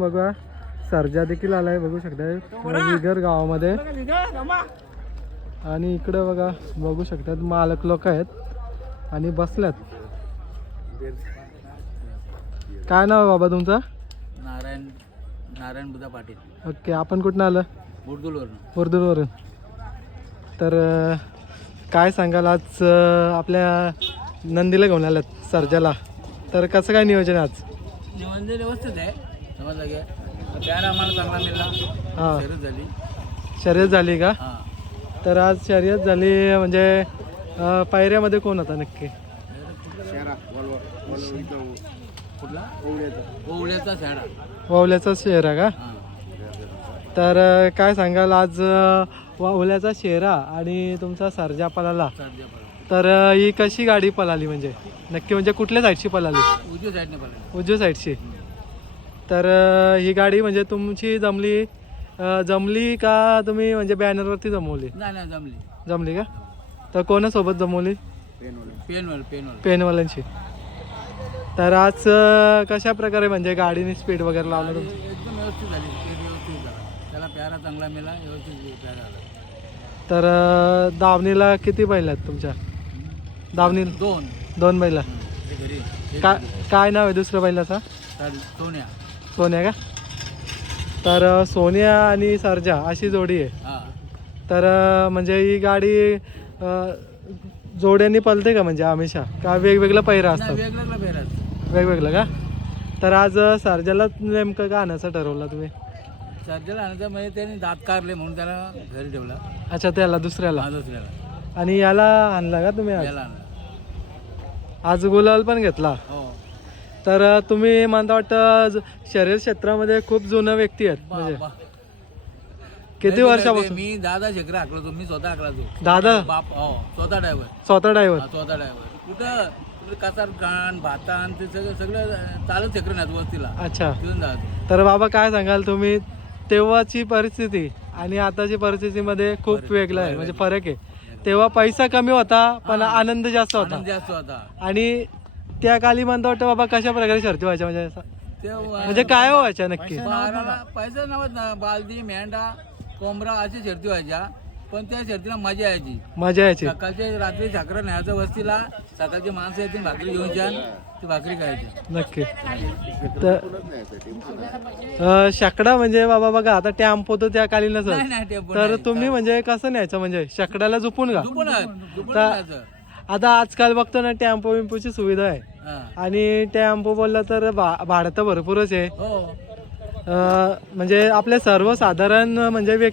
बघा सर्जा देखील आलाय, बघू शकता विगर गावामध्ये. आणि इकडे बघा बघू शकतात मालक लोक आहेत आणि बसल्यात. काय नाव आहे बाबा तुमचं? नारायण बुधा पाटील. ओके, आपण कुठून आलं? बुर्दुलवरून. तर काय सांगाल आज आपल्या नंदीला घेऊन आल्यात सर्जाला, तर कसं काय नियोजन आहे आज? नियोजन व्यवस्थित आहे, समजलं की प्यारा आम्हाला चांगला मिळाला. हां, शर्यत झाली. शर्यत झाली का? हां, तर आज शर्यत झाली म्हणजे पायऱ्यामध्ये कोण होता नक्की? कुठला? ओवळ्याचा शेडा. वावल्याचा शेरा का? हां. तर काय सांगाल आज वावल्याचा शेरा आणि तुमचा सर्जा पळाला, तर ही कशी गाडी पळाली म्हणजे नक्की, म्हणजे कुठल्या साईडची पळाली? उजव्या साईडने पळाला. उजव्या साईडची. तर ही गाडी म्हणजे तुमची जमली का तुम्ही म्हणजे बॅनरवरती जमवली? नाही जमली. जमली का? तर कोणासोबत जमवली? पेनवाल. पेनवाल्यांशी. तर आज कशा प्रकारे म्हणजे गाडीने स्पीड वगैरे लावलं तुमचं? एकदम व्यवस्थित झाली. स्पीड व्यवस्थित झाला. त्याला प्यारा चांगला मिळाला, व्यवस्थित प्यारा आला. तर दावणीला किती बैल आहेत तुमच्या? दावणी दोन बैला. घरी काय नाव आहे दुसऱ्या बैलाचा? सोन्या का? तर सोन्या आणि सर्जा अशी जोडी आहे. हां. तर म्हणजे ही गाडी जोड्यांनी पळते का म्हणजे हमेशा, का वेगवेगळं पहिरा असतात? वेगवेगळा पेरा. वेगवेगळं का? तर आज सर्जाला नेमकं का आणायचं ठरवलं तुम्ही? सर्जाला आणायचं म्हणजे त्याने दात काढले म्हणून त्याला घरी ठेवला. अच्छा, त्याला दुसऱ्याला. दुसऱ्याला आणि याला आणला का तुम्ही आज? याला आणला. आज गुलाल पण घेतला. हो. तर तुम्ही म्हणता वाटतं शर्यत क्षेत्रामध्ये खूप जुनं व्यक्ती आहेत म्हणजे किती वर्षापासून? मी दादा शेखर हाकलो तो, मी स्वतः हाकला तो. दादा? बाप. हो, स्वतः ड्रायव्हर. स्वतः ड्रायव्हर. स्वतः ड्रायव्हर. कुठं कसार गाण भातान ते सगळं चालत शेखर नाही वस्तीला. अच्छा. तिथून जातो. तर बाबा काय सांगाल तुम्ही, तेव्हाची परिस्थिती आणि आताची परिस्थितीमध्ये खूप वेगळं आहे म्हणजे फरक आहे. तेव्हा पैसा कमी होता पण आनंद जास्त होता. आनंद जास्त होता. आणि त्या काली म्हणता वाटतं बाबा कशा प्रकारे शर्ती व्हायच्या म्हणजे म्हणजे काय व्हायच्या नक्की? पैसा नव्हत ना. बालदी, मेंढा, कोंबरा अशी शर्ती व्हायच्या, पण त्या शर्तीला मजा यायची. सकाळचे रात्री साखर न्यायचं वस्तीला, सकाळची माणसं येतील भाकरी घेऊन छान ती भाकरी खायची. नक्की. तर शेकडा म्हणजे बाबा बघा आता टॅम्पो तर त्या काली नसत, नाही टेम्पो तर नाही. तुम्ही म्हणजे कसं न्यायचं म्हणजे शेकड्याला झुपून का? झोपून तर- न्यायचं. आता आजकाल बघतो ना टॅम्पो विम्पोची सुविधा आहे हां. आणि टॅम्पो बोलला तर भाडं तर भरपूरच आहे. हो. म्हणजे आपले सर्वसाधारण म्हणजे व्यक्ती